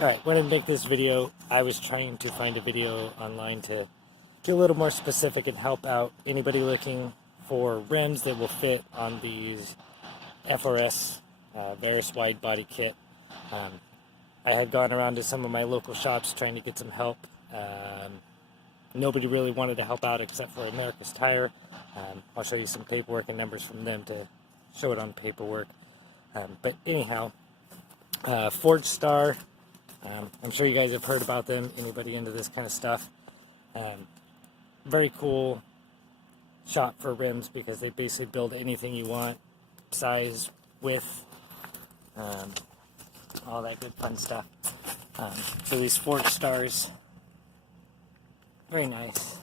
Alright, when I make this video, I was trying to find a video online to get a little more specific and help out anybody looking for rims that will fit on these FRS Varis wide body kit. I had gone around to some of my local shops trying to get some help. Nobody really wanted to help out except for America's Tire. I'll show you some paperwork and numbers from them to show it on paperwork. But anyhow, Forgestar, I'm sure you guys have heard about them, anybody into this kind of stuff. Very cool shop for rims because they basically build anything you want, size, width, all that good fun stuff. So these Forgestars, very nice.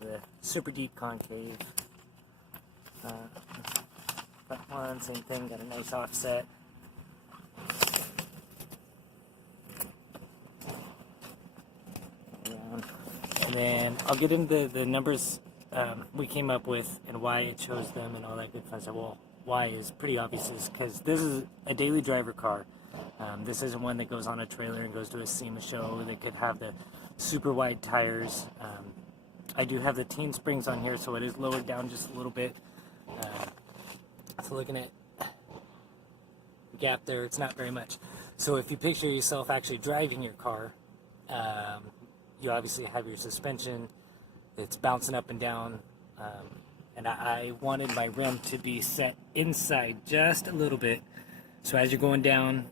The super deep concave. That one, same thing, got a nice offset. And then I'll get into the numbers we came up with and why it chose them and all that good fun stuff. Well, why is pretty obvious, is because this is a daily driver car. This isn't one that goes on a trailer and goes to a SEMA show that could have the super wide tires. I do have the teen springs on here, so it is lowered down just a little bit. So looking at the gap there, it's not very much. So if you picture yourself actually driving your car, you obviously have your suspension, it's bouncing up and down, and I wanted my rim to be set inside just a little bit, so as you're going down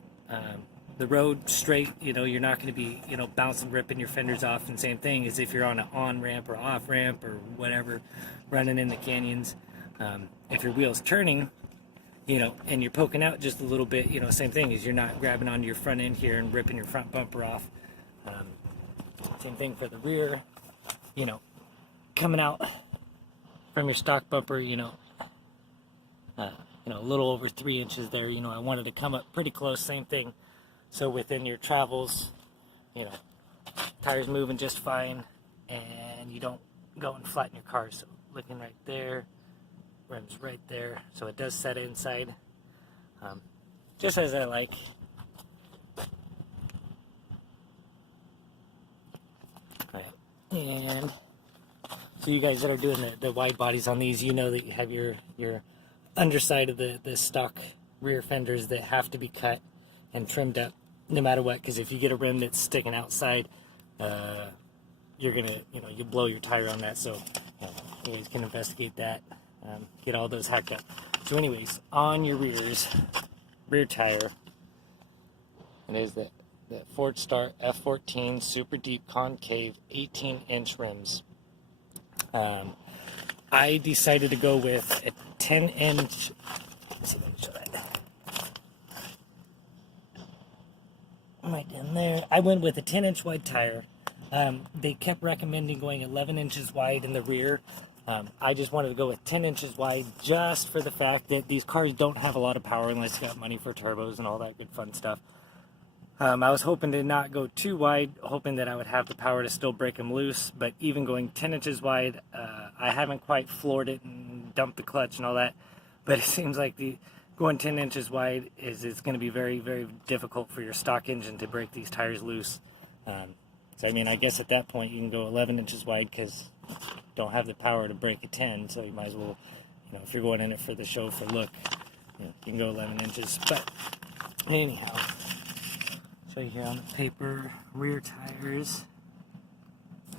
the road straight, you're not going to be, bouncing, ripping your fenders off, and same thing as if you're on an on-ramp or off-ramp or whatever, running in the canyons. If your wheel's turning, and you're poking out just a little bit, same thing as you're not grabbing onto your front end here and ripping your front bumper off. Same thing for the rear, coming out from your stock bumper, a little over 3 inches there, I wanted to come up pretty close, same thing. So within your travels, tires moving just fine, and you don't go and flatten your car. So looking right there, rims right there, so it does set inside, just as I like. And so you guys that are doing the wide bodies on these, you know that you have your underside of the stock rear fenders that have to be cut and trimmed up no matter what, because if you get a rim that's sticking outside, you're gonna, you blow your tire on that. So you guys can investigate that, get all those hacked up. So anyways, on your rear tire, it is the Forgestar F14 super deep concave 18-inch rims. I decided to go with a 10-inch. Let's see if I can show that. Right down there. I went with a 10-inch wide tire. They kept recommending going 11 inches wide in the rear. I just wanted to go with 10 inches wide just for the fact that these cars don't have a lot of power unless you got money for turbos and all that good fun stuff. I was hoping to not go too wide, hoping that I would have the power to still break them loose, but even going 10 inches wide, I haven't quite floored it and dumped the clutch and all that, but it seems like going 10 inches wide is going to be very, very difficult for your stock engine to break these tires loose. So I mean, I guess at that point you can go 11 inches wide because you don't have the power to break a 10, so you might as well, if you're going in it for the show, for look, you can go 11 inches. But anyhow, show you here on the paper, rear tires.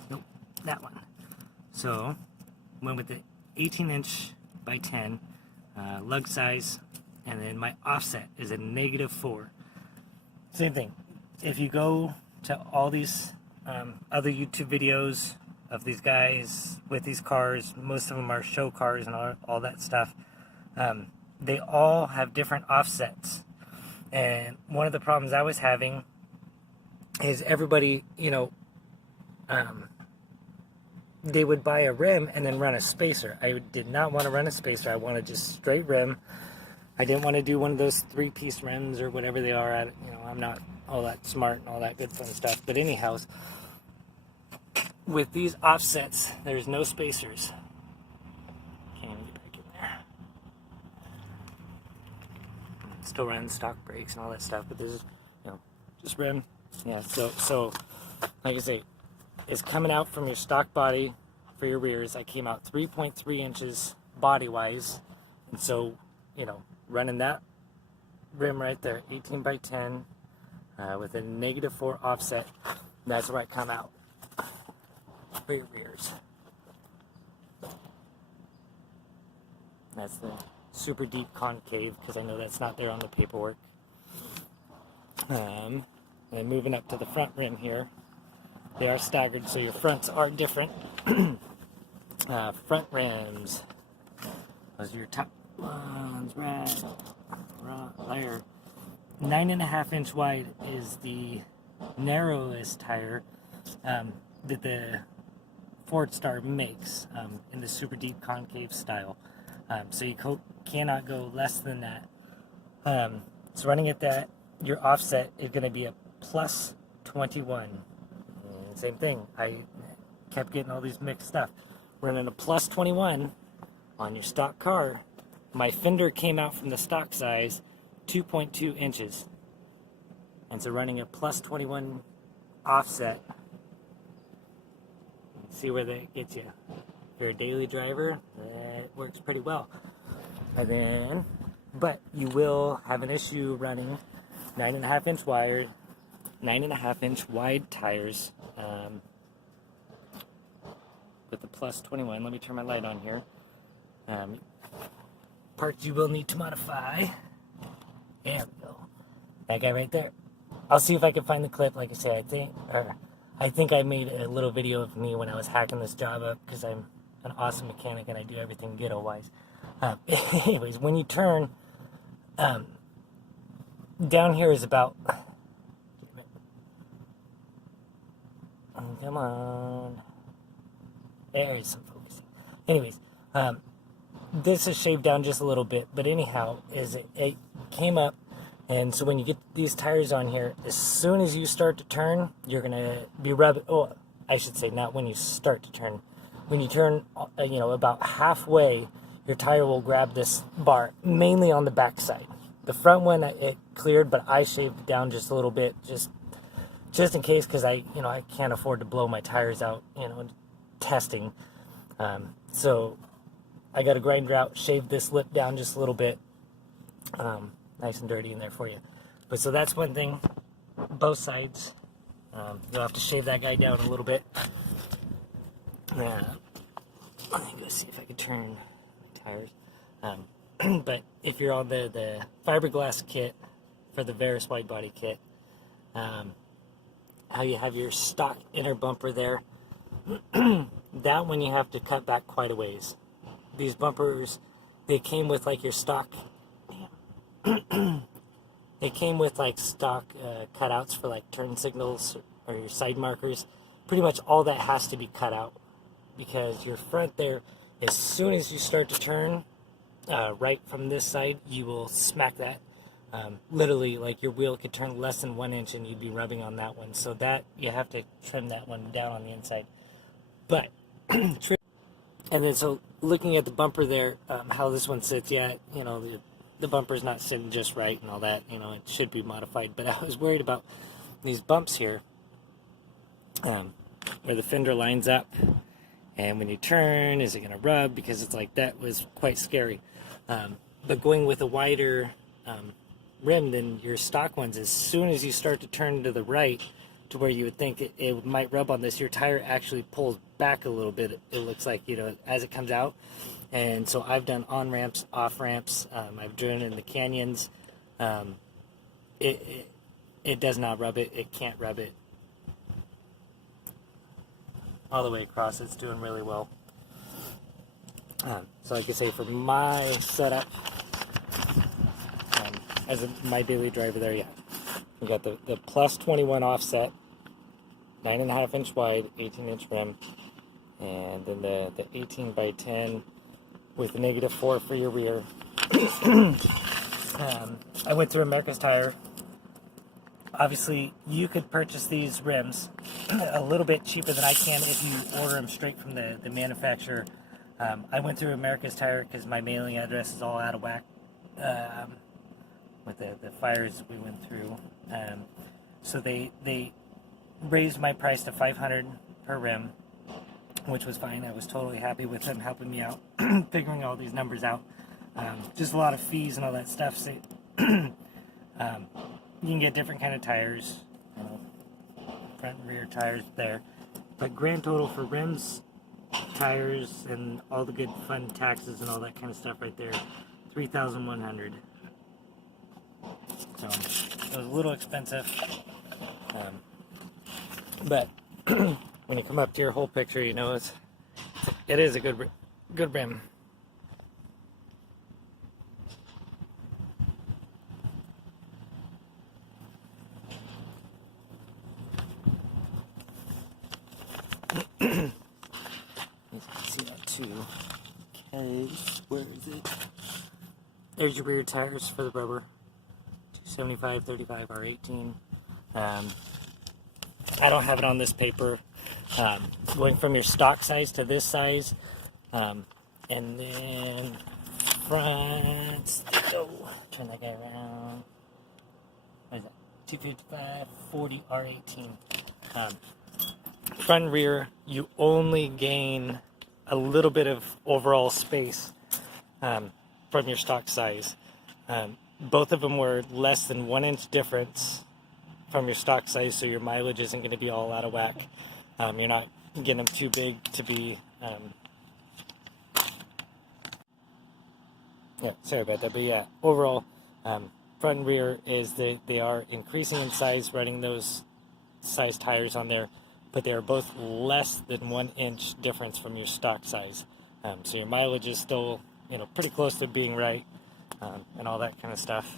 Nope, that one. So went with the 18-inch by 10 lug size, and then my offset is a -4. Same thing. If you go to all these other YouTube videos of these guys with these cars, most of them are show cars and all that stuff, they all have different offsets. And one of the problems I was having is everybody, they would buy a rim and then run a spacer. I did not want to run a spacer. I wanted just straight rim. I didn't want to do one of those 3-piece rims or whatever they are. I'm not all that smart and all that good fun stuff. But anyhow, with these offsets, there's no spacers. Can't even get back in there. still running stock brakes and all that stuff, but this is, you know, just rim. Yeah, so like I say, it's coming out from your stock body for your rears. I came out 3.3 inches body wise, and so, you know, running that rim right there, 18 by 10 with a -4 offset, that's where I come out for your rears. That's the super deep concave, because I know that's not there on the paperwork. And moving up to the front rim here, they are staggered, so your fronts are different. Front rims, those are your top ones, right there. 9.5 inch wide is the narrowest tire that the Forgestar makes in the super deep concave style. So you cannot go less than that. So running at that, your offset is going to be a plus 21. And same thing, I kept getting all these mixed stuff. Running a plus 21 on your stock car, my fender came out from the stock size 2.2 inches. And so running a plus 21 offset, see where that gets you. If you're a daily driver, that works pretty well. And then, but you will have an issue running 9.5 inch wide, 9.5 inch wide tires with the plus 21. Let me turn my light on here. Parts you will need to modify. There we go. That guy right there. I'll see if I can find the clip. Like I say, I think I made a little video of me when I was hacking this job up, because I'm an awesome mechanic and I do everything ghetto wise. Anyways, when you turn, down here is about, come on, there is some focus. Anyways, this is shaved down just a little bit, but anyhow, it came up, and so when you get these tires on here, as soon as you start to turn, you're gonna be rubbing. Oh, I should say not when you start to turn. When you turn, you know, about halfway, your tire will grab this bar, mainly on the back side. The front one, it cleared, but I shaved it down just a little bit, just in case, because I can't afford to blow my tires out, testing. So I got a grinder out, shaved this lip down just a little bit, nice and dirty in there for you. But so that's one thing, both sides. You'll have to shave that guy down a little bit. Let me go see if I can turn the tires. But if you're on the fiberglass kit for the Varis wide body kit, how you have your stock inner bumper there, that one you have to cut back quite a ways. These bumpers, they came with like your stock, they came with like stock cutouts for like turn signals or your side markers. Pretty much all that has to be cut out, because your front there, as soon as you start to turn right from this side, you will smack that. Literally, like your wheel could turn less than 1 inch and you'd be rubbing on that one. So that, you have to trim that one down on the inside. But, and then so looking at the bumper there, how this one sits, yeah, the bumper's not sitting just right and all that, it should be modified. But I was worried about these bumps here, where the fender lines up. And when you turn, is it going to rub? Because it's like, that was quite scary. But going with a wider rim than your stock ones, as soon as you start to turn to the right, to where you would think it might rub on this, your tire actually pulls back a little bit, it looks like, as it comes out. And so I've done on ramps, off ramps, I've driven in the canyons. It does not rub it, it can't rub it. All the way across, it's doing really well. So like I say, for my setup, as my daily driver there, yeah, we got the plus 21 offset, 9.5 inch wide, 18 inch rim, and then the 18 by 10 with the -4 for your rear. I went through America's Tire. Obviously, you could purchase these rims a little bit cheaper than I can if you order them straight from the manufacturer. I went through America's Tire because my mailing address is all out of whack. with the fires we went through. So they raised my price to $500 per rim, which was fine. I was totally happy with them helping me out, figuring all these numbers out. Just a lot of fees and all that stuff. So you can get different kind of tires, front and rear tires there. But grand total for rims, tires, and all the good fun taxes and all that kind of stuff right there, $3,100. So it was a little expensive, but when you come up to your whole picture, you know it is a good rim. You can see that too. Okay, where is it? There's your rear tires for the rubber. 275, 35, R18. I don't have it on this paper. Going from your stock size to this size, and then front. Go. Turn that guy around. What is that? 255, 40, R18. Front and rear, you only gain a little bit of overall space from your stock size. Both of them were less than 1 inch difference from your stock size, so your mileage isn't going to be all out of whack. You're not getting them too big to be sorry about that, but yeah, overall front and rear is they are increasing in size, running those size tires on there, but they are both less than 1 inch difference from your stock size. So your mileage is still, pretty close to being right, and all that kind of stuff.